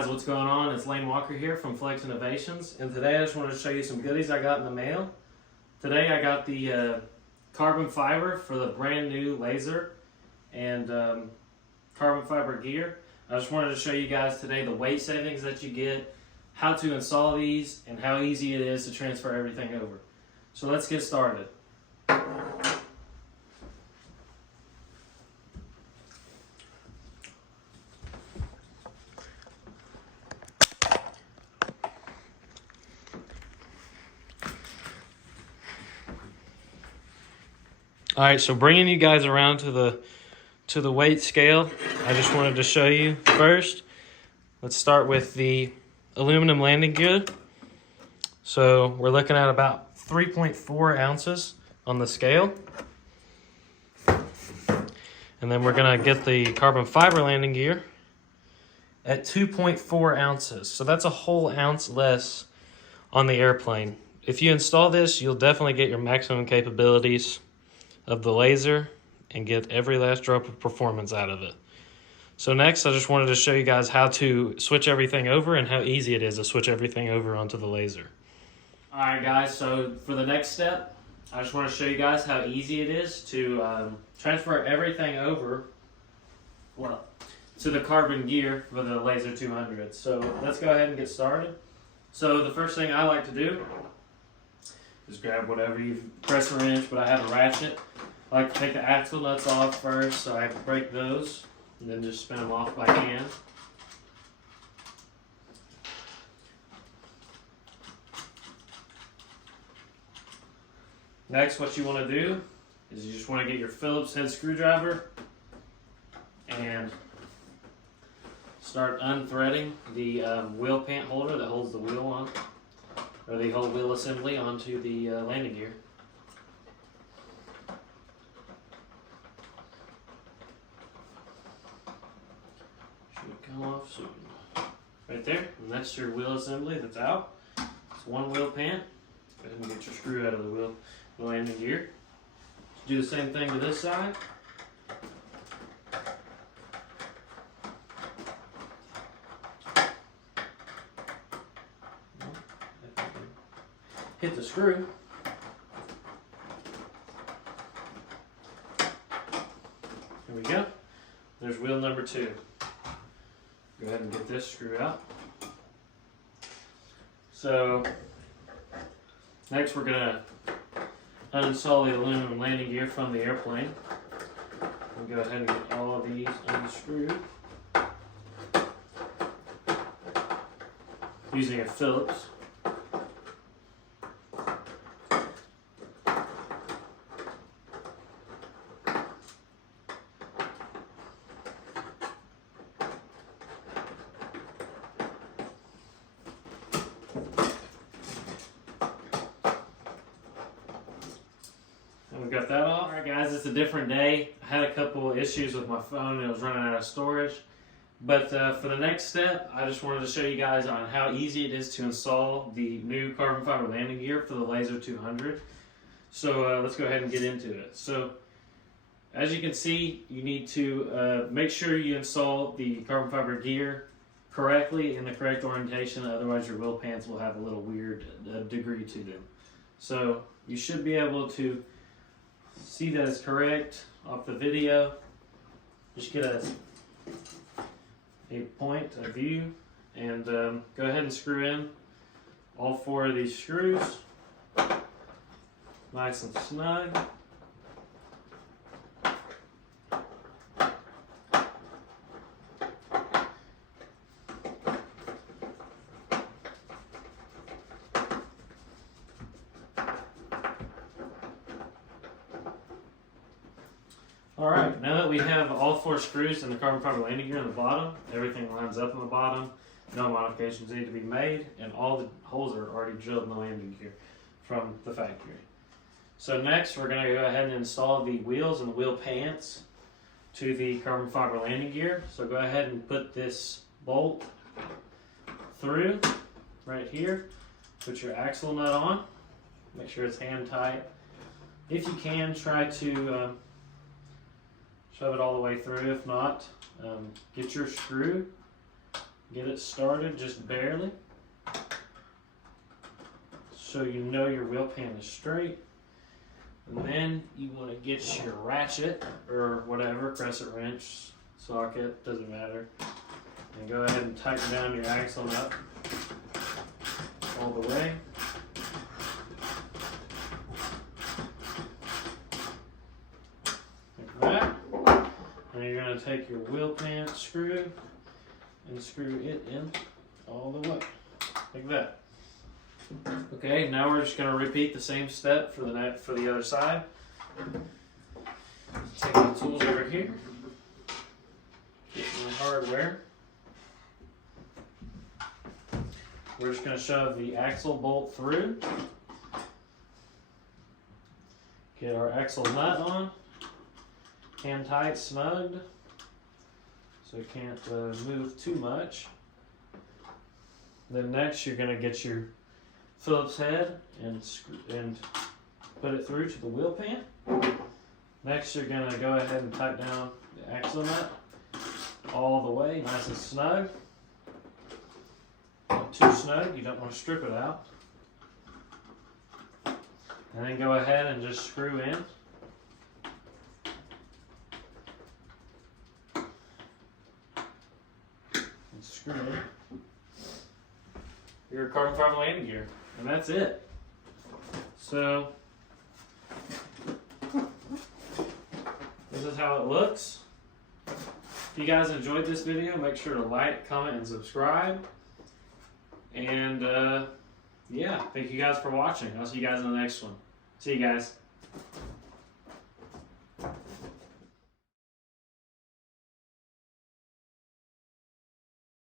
guys, what's going on? It's Lane Walker here from Flex Innovations, and today I just wanted to show you some goodies I got in the mail. Today I got the carbon fiber for the brand new laser and carbon fiber gear. I just wanted to show you guys today the weight savings that you get, how to install these, and how easy it is to transfer everything over. So let's get started. All right, so bringing you guys around to the weight scale, I just wanted to show you first. Let's start with the aluminum landing gear. So we're looking at about 3.4 ounces on the scale. And then we're gonna get the carbon fiber landing gear at 2.4 ounces. So that's a whole ounce less on the airplane. If you install this, you'll definitely get your maximum capabilities of the laser and get every last drop of performance out of it. So next, I just wanted to show you guys how to switch everything over and how easy it is to switch everything over onto the laser. All right, guys, so for the next step, I just want to show you guys how easy it is to transfer everything over, well, to the carbon gear for the Laser 200. So let's go ahead and get started. So the first thing I like to do is grab whatever you press a wrench, but I have a ratchet. I like to take the axle nuts off first, so I have to break those, and then just spin them off by hand. Next, what you want to do is you just want to get your Phillips head screwdriver and start unthreading the wheel pant holder that holds the wheel on, or the whole wheel assembly onto the landing gear. Should come off soon. Right there, and that's your wheel assembly that's out. It's one wheel pant. Go ahead and get your screw out of the wheel, the landing gear. Do the same thing to this side. Hit the screw. There we go. There's wheel number 2. Go ahead and get this screw out. So next we're gonna uninstall the aluminum landing gear from the airplane. We'll go ahead and get all of these unscrewed using a Phillips. We got that off. Alright guys, it's a different day. I had a couple issues with my phone. It was running out of storage. But for the next step, I just wanted to show you guys on how easy it is to install the new carbon fiber landing gear for the Laser 200. So let's go ahead and get into it. So as you can see, you need to make sure you install the carbon fiber gear correctly in the correct orientation. Otherwise your wheel pants will have a little weird degree to them. So you should be able to see that it's correct off the video. Just get a point of view and go ahead and screw in all 4 of these screws nice and snug. Alright, now that we have all 4 screws in the carbon fiber landing gear on the bottom, everything lines up on the bottom, no modifications need to be made, and all the holes are already drilled in the landing gear from the factory. So next we're going to go ahead and install the wheels and the wheel pants to the carbon fiber landing gear. So go ahead and put this bolt through right here, put your axle nut on, make sure it's hand tight. If you can, try to shove it all the way through. If not, get your screw Get it started just barely, so you know your wheel pan is straight. And then you want to get your ratchet or whatever, crescent wrench, socket, doesn't matter. And go ahead and tighten down your axle nut all the way. Like that. Now you're going to take your wheel pan screw and screw it in all the way, like that. Okay, now we're just going to repeat the same step for the other side. Take my tools over here, get my hardware. We're just going to shove the axle bolt through. Get our axle nut on, hand tight, snugged, so it can't move too much. Then next you're going to get your Phillips head and put it through to the wheel pan. Next you're going to go ahead and tighten down the axle nut all the way, nice and snug. Not too snug, you don't want to strip it out. And then go ahead and just screw in. And screw in your carbon fiber landing gear. And that's it. So, this is how it looks. If you guys enjoyed this video, make sure to like, comment, and subscribe. And yeah, thank you guys for watching. I'll see you guys in the next one. See you guys.